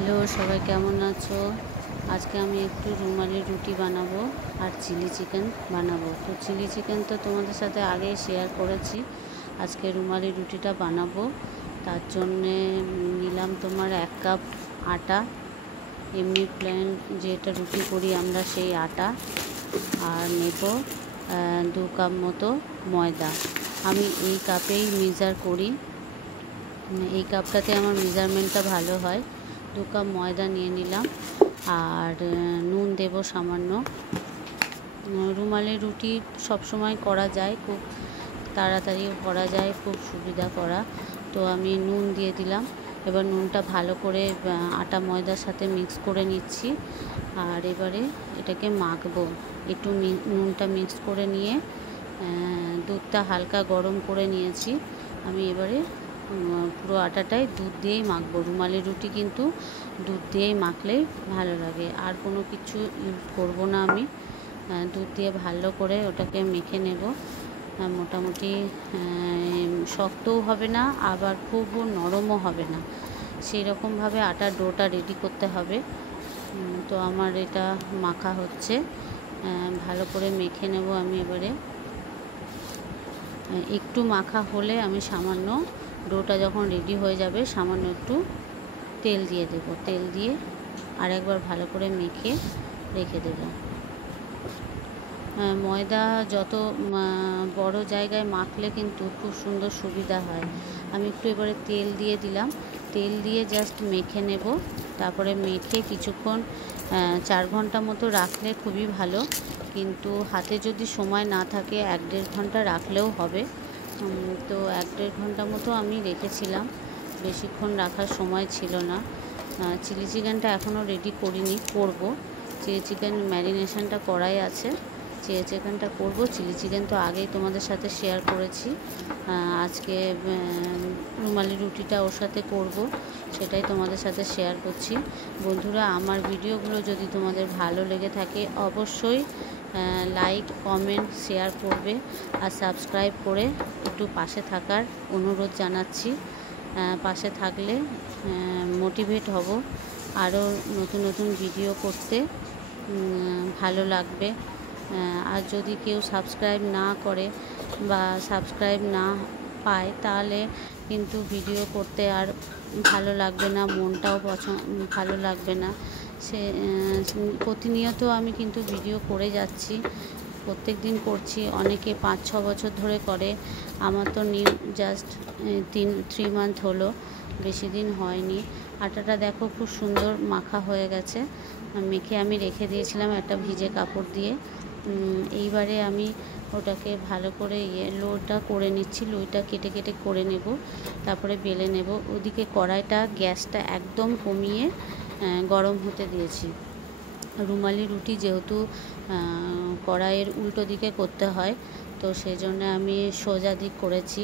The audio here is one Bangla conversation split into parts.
হ্যালো, সবাই কেমন আছো? আজকে আমি একটু রুমালি রুটি বানাবো আর চিলি চিকেন বানাবো। তো চিলি চিকেন তো তোমাদের সাথে আগেই শেয়ার করেছি। আজকে রুমালি রুটিটা বানাবো। তার জন্যে নিলাম তোমার 1 কাপ আটা, এমনি প্লেন যেটা রুটি করি আমরা সেই আটা, আর নেব 2 কাপ মতো ময়দা। আমি এই কাপেই মেজার করি, এই কাপটাতে আমার মেজারমেন্টটা ভালো হয়। 2 কাপ ময়দা নিয়ে নিলাম, আর নুন দেব সামান্য। রুমালি রুটি সবসময় করা যায়, খুব তাড়াতাড়ি করা যায়, খুব সুবিধা করা। তো আমি নুন দিয়ে দিলাম। এবার নুনটা ভালো করে আটা ময়দার সাথে মিক্স করে নিচ্ছি, আর এবারে এটাকে মাখবো। একটু নুনটা মিক্স করে নিয়ে দুধটা হালকা গরম করে নিয়েছি। আমি এবারে পুরো আটাটাই দুধ দিয়েই মাখবো। রুমালি রুটি কিন্তু দুধ দিয়েই মাখলেই ভালো লাগে, আর কোনো কিছু ইউজ করবো না। আমি দুধ দিয়ে ভালো করে ওটাকে মেখে নেব। মোটামুটি শক্তও হবে না, আবার খুব নরমও হবে না, সেই রকমভাবে আটার ডোটা রেডি করতে হবে। তো আমার এটা মাখা হচ্ছে, ভালো করে মেখে নেব আমি। এবারে একটু মাখা হলে আমি সামান্য, ডোটা যখন রেডি হয়ে যাবে, সামান্য একটু তেল দিয়ে দেব। তেল দিয়ে আরেকবার ভালো করে মেখে রেখে দেব। ময়দা যত বড় জায়গায় মাখলে কিন্তু খুব সুন্দর সুবিধা হয়। আমি একটু এবারে তেল দিয়ে দিলাম। তেল দিয়ে জাস্ট মেখে নেব। তারপরে মেখে কিছুক্ষণ 4 ঘন্টা মতো রাখলে খুবই ভালো, কিন্তু হাতে যদি সময় না থাকে 1-1.5 ঘন্টা রাখলেও হবে। তো 1-1.5 ঘন্টা মতো আমি রেখেছিলাম, বেশিক্ষণ রাখার সময় ছিল না। চিলি চিকেনটা এখনও রেডি করিনি, করব। চিলি চিকেন ম্যারিনেশনটা করাই আছে, চিলি চিকেনটা করব। চিলি চিকেন তো আগেই তোমাদের সাথে শেয়ার করেছি। আজকে রুমালি রুটিটা ওর সাথে করব, সেটাই তোমাদের সাথে শেয়ার করছি। বন্ধুরা, আমার ভিডিওগুলো যদি তোমাদের ভালো লেগে থাকে অবশ্যই লাইক, কমেন্ট, শেয়ার করবে, আর সাবস্ক্রাইব করে একটু পাশে থাকার অনুরোধ জানাচ্ছি। পাশে থাকলে মোটিভেট হব আরও নতুন নতুন ভিডিও করতে, ভালো লাগবে। আর যদি কেউ সাবস্ক্রাইব না করে বা সাবস্ক্রাইব না পায়, তাহলে কিন্তু ভিডিও করতে আর ভালো লাগবে না, মনটাও ভালো লাগবে না। সে প্রতিনিয়ত আমি কিন্তু ভিডিও করে যাচ্ছি, প্রত্যেক দিন করছি। অনেকে 5-6 বছর ধরে করে, আমার তো জাস্ট 3 মান্থ হলো, বেশি দিন হয়নি। আটাটা দেখো খুব সুন্দর মাখা হয়ে গেছে। মেখে আমি রেখে দিয়েছিলাম একটা ভিজে কাপড় দিয়ে। এইবারে আমি ওটাকে ভালো করে লোটা করে নিচ্ছি, লুইটা কেটে কেটে করে নেব, তারপরে বেলে নেব। ওদিকে কড়াইটা, গ্যাসটা একদম কমিয়ে গরম হতে দিয়েছি। রুমালি রুটি যেহেতু কড়াইয়ের উল্টো দিকে করতে হয়, তো সেই জন্য আমি সোজা দিক করেছি।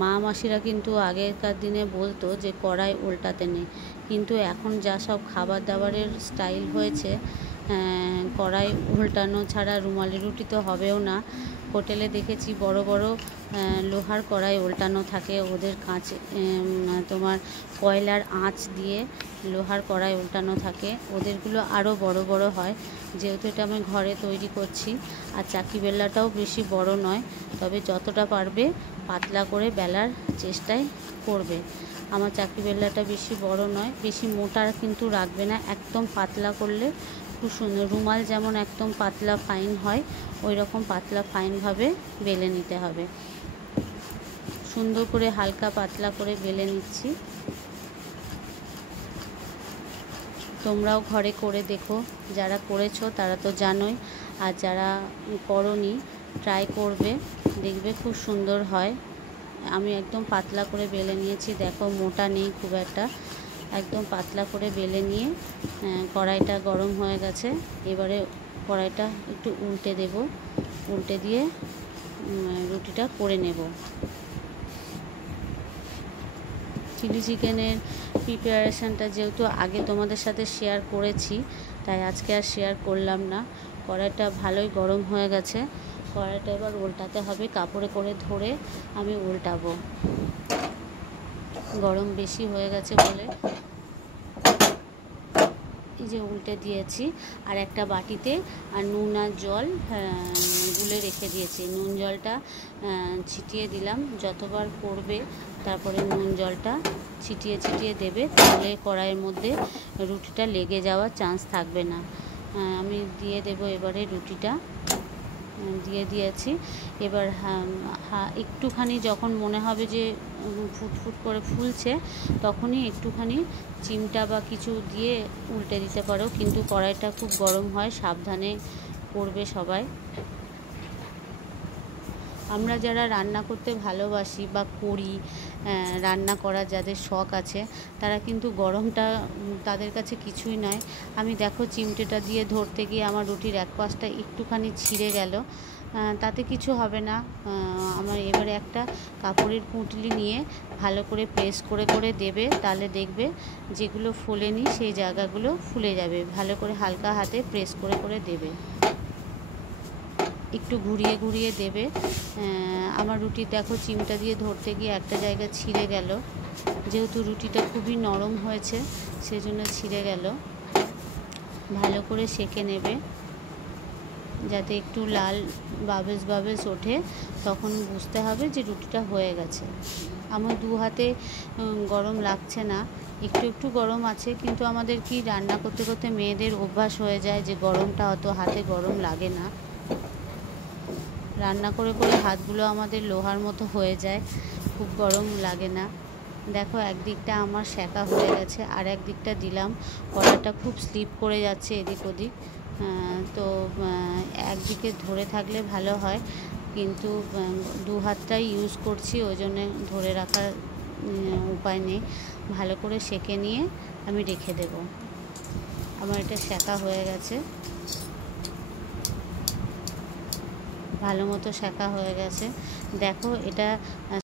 মা মাসিরা কিন্তু আগেকার দিনে বলতো যে কড়াই উল্টাতে নেই, কিন্তু এখন যা সব খাবার দাবারের স্টাইল হয়েছে, কড়াই উল্টানো ছাড়া রুমালি রুটি তো হবেও না। হোটেলে দেখেছি বড় বড় লোহার কড়াই উল্টানো থাকে, ওদের কাঁচে তোমার কয়লার আঁচ দিয়ে লোহার কড়াই উল্টানো থাকে, ওদেরগুলো আরও বড় বড় হয়। যেহেতু এটা আমি ঘরে তৈরি করছি, আর চাকি বেল্লাটাও বেশি বড় নয়, তবে যতটা পারবে পাতলা করে বেলার চেষ্টাই করবে। আমার চাকি বেল্লাটা বেশি বড় নয়, বেশি মোটা কিন্তু রাখবে না, একদম পাতলা করলে খুব সুন্দর। রুমাল যেমন একদম পাতলা ফাইন হয়, ওই রকম পাতলা ফাইনভাবে বেলে নিতে হবে। সুন্দর করে হালকা পাতলা করে বেলে নিচ্ছি। তোমরাও ঘরে করে দেখো, যারা করেছো তারা তো জানোই, আর যারা করোনি ট্রাই করবে, দেখবে খুব সুন্দর হয়। আমি একদম পাতলা করে বেলে নিয়েছি, দেখো মোটা নেই খুব একটা, একদম পাতলা করে বেলে নিয়ে কড়াইটা গরম হয়ে গেছে। এবারে কড়াইটা একটু উল্টে দেব, উল্টে দিয়ে রুটিটা করে নেব। চিলি চিকেনের প্রিপারেশানটা যেহেতু আগে তোমাদের সাথে শেয়ার করেছি, তাই আজকে আর শেয়ার করলাম না। কড়াইটা ভালোই গরম হয়ে গেছে, কড়াইটা এবার উল্টাতে হবে, কাপড়ে করে ধরে আমি উল্টাবো। গরম বেশি হয়ে গেছে বলে এই যে উল্টে দিয়েছি। আর একটা বাটিতে আর নুন আর জল গুলে রেখে দিয়েছি। নুন জলটা ছিটিয়ে দিলাম, যতবার পড়বে তারপরে নুন জলটা ছিটিয়ে ছিটিয়ে দেবে, তাহলে কড়াইয়ের মধ্যে রুটিটা লেগে যাওয়ার চান্স থাকবে না। আমি দিয়ে দেব এবারে রুটিটা দিয়ে দিয়েছি। এবার একটুখানি যখন মনে হবে যে ফুটফুট করে ফুলছে, তখনই একটুখানি চিমটা বা কিছু দিয়ে উল্টে দিতে পারো, কিন্তু কড়াইটা খুব গরম হয়, সাবধানে করবে সবাই। আমরা যারা রান্না করতে ভালোবাসি বা করি, রান্না করার যাদের শখ আছে, তারা কিন্তু গরমটা তাদের কাছে কিছুই নয়। আমি দেখো চিমটেটা দিয়ে ধরতে গিয়ে আমার রুটির এক পাশটা একটুখানি ছিঁড়ে গেল, তাতে কিছু হবে না। আমার এবারে একটা কাপড়ের পুঁটলি নিয়ে ভালো করে প্রেস করে করে দেবে, তাহলে দেখবে যেগুলো ফোলেনি সেই জায়গাগুলো ফুলে যাবে। ভালো করে হালকা হাতে প্রেস করে করে দেবে, একটু ঘুরিয়ে ঘুরিয়ে দেবে। আমার রুটি দেখো চিমটা দিয়ে ধরতে গিয়ে একটা জায়গা ছিঁড়ে গেল, যেহেতু রুটিটা খুবই নরম হয়েছে সেজন্য ছিঁড়ে গেল। ভালো করে সেঁকে নেবে, যাতে একটু লাল বাবেস বাবেস ওঠে, তখন বুঝতে হবে যে রুটিটা হয়ে গেছে। আমার দু হাতে গরম লাগছে না, একটু একটু গরম আছে, কিন্তু আমাদের কি রান্না করতে করতে মেয়েদের অভ্যাস হয়ে যায় যে গরমটা অত হাতে গরম লাগে না। রান্না করে করে হাতগুলো আমাদের লোহার মতো হয়ে যায়, খুব গরম লাগে না। দেখো একদিকটা আমার সেঁকা হয়ে গেছে, আর একদিকটা দিলাম। কড়াইটা খুব স্লিপ করে যাচ্ছে এদিক ওদিক, তো একদিকে ধরে থাকলে ভালো হয়, কিন্তু দু হাতটাই ইউজ করছি, ওই জন্য ধরে রাখার উপায় নেই। ভালো করে সেঁকে নিয়ে আমি রেখে দেব। আমার এটা সেঁকা হয়ে গেছে, ভালো মতো সেঁকা হয়ে গেছে। দেখো এটা